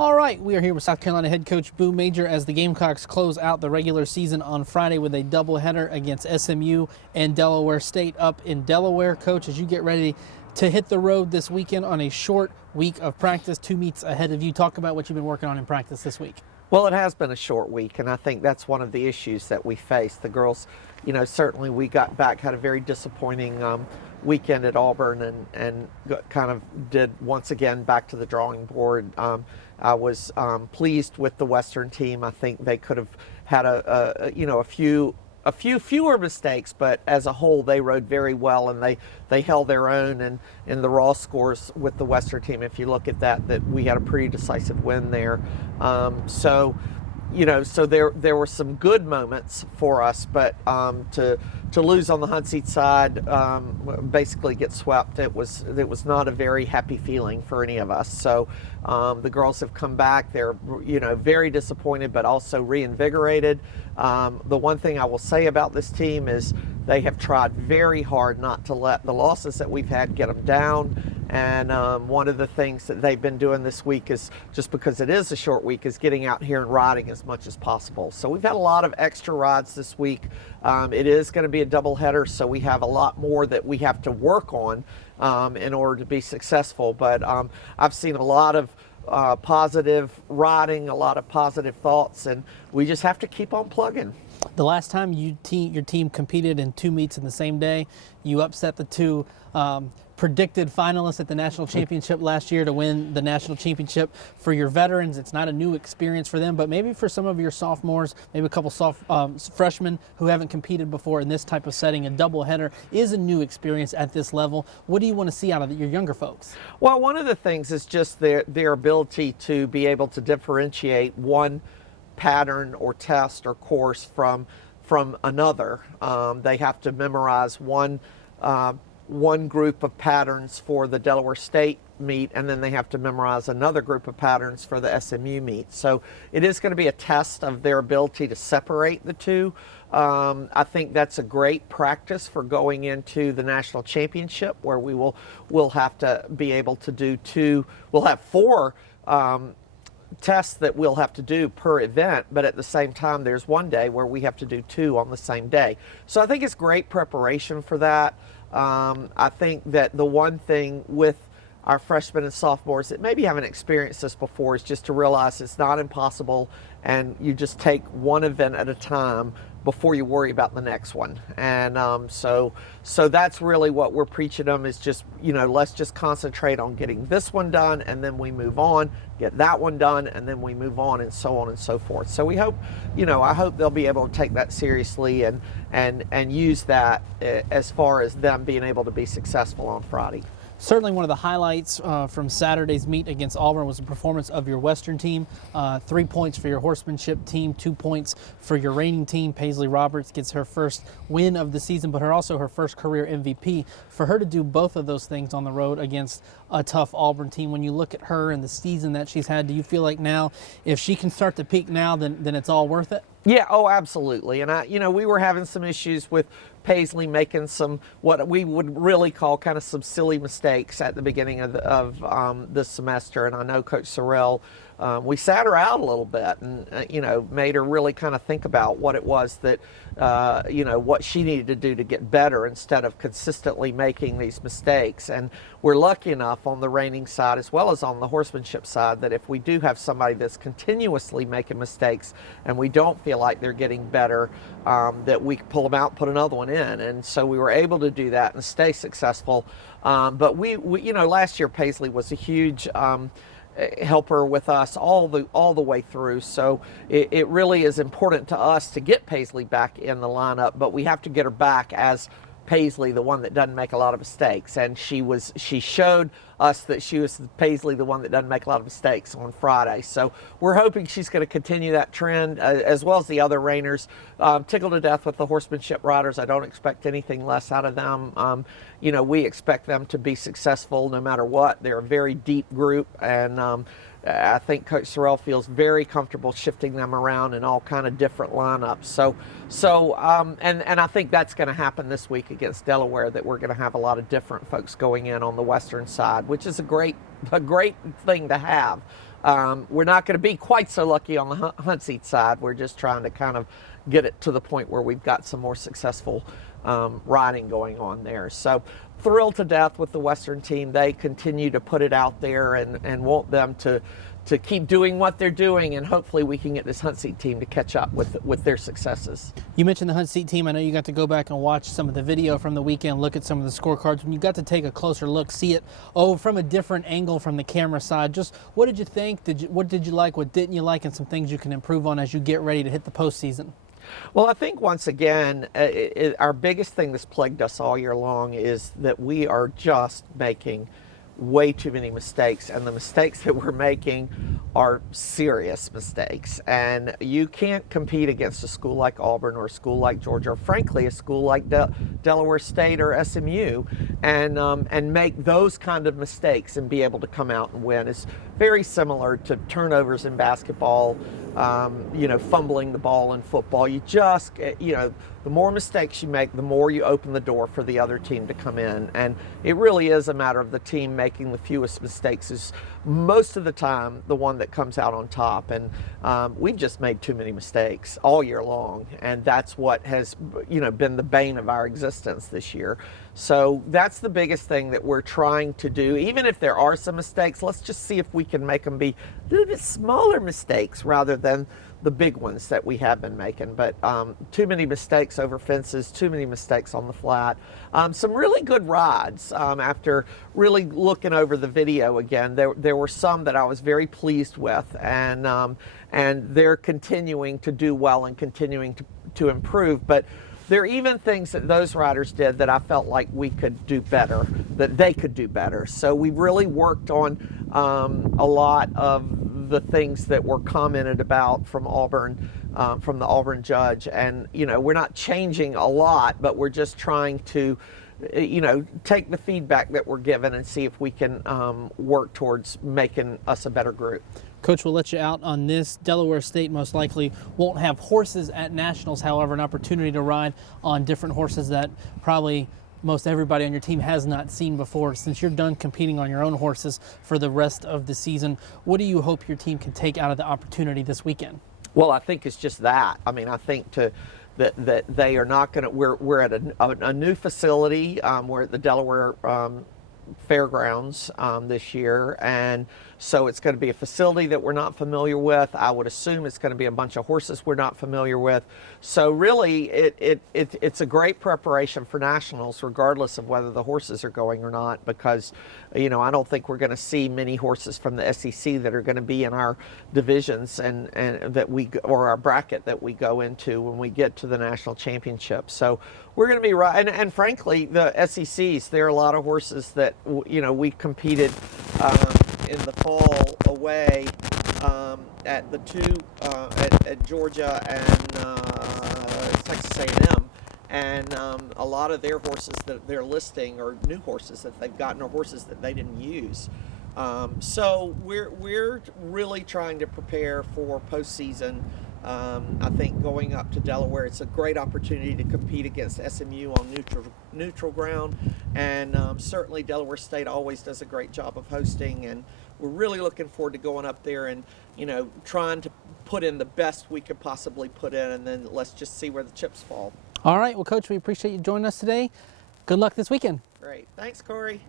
All right, we are here with South Carolina head coach Boo Major as the Gamecocks close out the regular season on Friday with a doubleheader against SMU and Delaware State up in Delaware. Coach, as you get ready to hit the road this weekend on a short week of practice, 2 meets ahead of you, talk about what you've been working on in practice this week. Well, it has been a short week, and I think that's one of the issues that we face. The girls, certainly we got back, had a very disappointing weekend at Auburn, and kind of did once again back to the drawing board. I was pleased with the Western team. I think they could have had a few fewer mistakes, but as a whole they rode very well, and they held their own. And in the raw scores with the Western team, if you look at that we had a pretty decisive win there. So there were some good moments for us, but to lose on the Hunt Seat side, basically get swept, it was not a very happy feeling for any of us. So the girls have come back. They're very disappointed, but also reinvigorated. The one thing I will say about this team is they have tried very hard not to let the losses that we've had get them down. And one of the things that they've been doing this week is, just because it is a short week, is getting out here and riding as much as possible. So we've had a lot of extra rides this week. It is going to be a doubleheader, so we have a lot more that we have to work on in order to be successful. But I've seen a lot of positive riding, a lot of positive thoughts, and we just have to keep on plugging. The last time your team competed in 2 meets in the same day, you upset the two predicted finalists at the national championship last year to win the national championship. For your veterans, it's not a new experience for them, but maybe for some of your sophomores, maybe a couple freshmen who haven't competed before in this type of setting, a doubleheader is a new experience at this level. What do you want to see out of your younger folks? Well, one of the things is just their ability to be able to differentiate one pattern or test or course from another. They have to memorize one group of patterns for the Delaware State meet, and then they have to memorize another group of patterns for the SMU meet. So it is going to be a test of their ability to separate the two. I think that's a great practice for going into the national championship, where we'll have to be able to do we'll have 4 tests that we'll have to do per event, but at the same time there's one day where we have to do 2 on the same day. So I think it's great preparation for that. I think that the one thing with our freshmen and sophomores that maybe haven't experienced this before is just to realize it's not impossible, and you just take one event at a time before you worry about the next one. And so that's really what we're preaching them, is just, let's just concentrate on getting this one done, and then we move on, get that one done, and then we move on, and so on and so forth. So we hope, I hope they'll be able to take that seriously and use that as far as them being able to be successful on Friday. Certainly one of the highlights from Saturday's meet against Auburn was the performance of your Western team. 3 points for your horsemanship team, 2 points for your reigning team. Paisley Roberts gets her first win of the season, but also her first career MVP. For her to do both of those things on the road against a tough Auburn team, when you look at her and the season that she's had, do you feel like now, if she can start to peak now, then it's all worth it? Yeah, absolutely. And we were having some issues with Paisley making some, what we would really call kind of some silly mistakes at the beginning of this semester. And I know Coach Sorrell, we sat her out a little bit and, made her really kind of think about what it was that, what she needed to do to get better instead of consistently making these mistakes. And we're lucky enough on the reining side as well as on the horsemanship side that if we do have somebody that's continuously making mistakes and we don't feel like they're getting better, that we can pull them out and put another one in. And so we were able to do that and stay successful. But we last year Paisley was a huge helper with us all the way through. So it really is important to us to get Paisley back in the lineup, but we have to get her back as Paisley, the one that doesn't make a lot of mistakes. And she showed us that she was Paisley, the one that doesn't make a lot of mistakes on Friday. So we're hoping she's going to continue that trend, as well as the other reiners. Tickled to death with the horsemanship riders. I don't expect anything less out of them. We expect them to be successful no matter what. They're a very deep group, and I think Coach Sorrell feels very comfortable shifting them around in all kind of different lineups. And I think that's going to happen this week against Delaware, that we're going to have a lot of different folks going in on the Western side, which is a great thing to have. We're not going to be quite so lucky on the hunt seat side. We're just trying to kind of get it to the point where we've got some more successful riding going on there. So thrilled to death with the Western team. They continue to put it out there, and want them to keep doing what they're doing, and hopefully we can get this hunt seat team to catch up with their successes. You mentioned the hunt seat team. I know you got to go back and watch some of the video from the weekend, look at some of the scorecards. When you got to take a closer look, see it from a different angle from the camera side, just what did you think? What did you like? What didn't you like? And some things you can improve on as you get ready to hit the postseason. Well, I think once again, our biggest thing that's plagued us all year long is that we are just making way too many mistakes, and the mistakes that we're making are serious mistakes. And you can't compete against a school like Auburn or a school like Georgia, or frankly a school like Delaware State or SMU, and make those kind of mistakes and be able to come out and win. It's very similar to turnovers in basketball, fumbling the ball in football. You just, the more mistakes you make, the more you open the door for the other team to come in. And it really is a matter of the team making the fewest mistakes is most of the time the one that comes out on top. And we've just made too many mistakes all year long. And that's what has, been the bane of our existence this year. So that's the biggest thing that we're trying to do. Even if there are some mistakes, let's just see if we can make them be a little bit smaller mistakes rather than the big ones that we have been making. But too many mistakes over fences, too many mistakes on the flat. Some really good rides. After really looking over the video again, there were some that I was very pleased with, and they're continuing to do well and continuing to improve. But there are even things that those riders did that I felt like we could do better, that they could do better. So we really worked on a lot of the things that were commented about from Auburn, from the Auburn judge. And, we're not changing a lot, but we're just trying to, take the feedback that we're given and see if we can work towards making us a better group. Coach, we'll let you out on this. Delaware State most likely won't have horses at nationals, however, an opportunity to ride on different horses that probably most everybody on your team has not seen before. Since you're done competing on your own horses for the rest of the season, what do you hope your team can take out of the opportunity this weekend? Well, I think it's just that. I mean, I think that they are not going to. We're at a new facility. We're at the Delaware Fairgrounds this year, and so it's going to be a facility that we're not familiar with. I would assume it's going to be a bunch of horses we're not familiar with. So really, it's a great preparation for nationals, regardless of whether the horses are going or not, because I don't think we're going to see many horses from the SEC that are going to be in our divisions and that or our bracket that we go into when we get to the national championship. So we're going to be right, and frankly, the SECs, there are a lot of horses that we competed in the fall away at the two at Georgia and Texas A&M, and a lot of their horses that they're listing are new horses that they've gotten, or horses that they didn't use. So we're really trying to prepare for postseason. I think going up to Delaware, it's a great opportunity to compete against SMU on neutral ground, and certainly Delaware State always does a great job of hosting, and we're really looking forward to going up there and trying to put in the best we could possibly put in, and then let's just see where the chips fall. All right, well, Coach, we appreciate you joining us today. Good luck this weekend. Great. Thanks, Corey.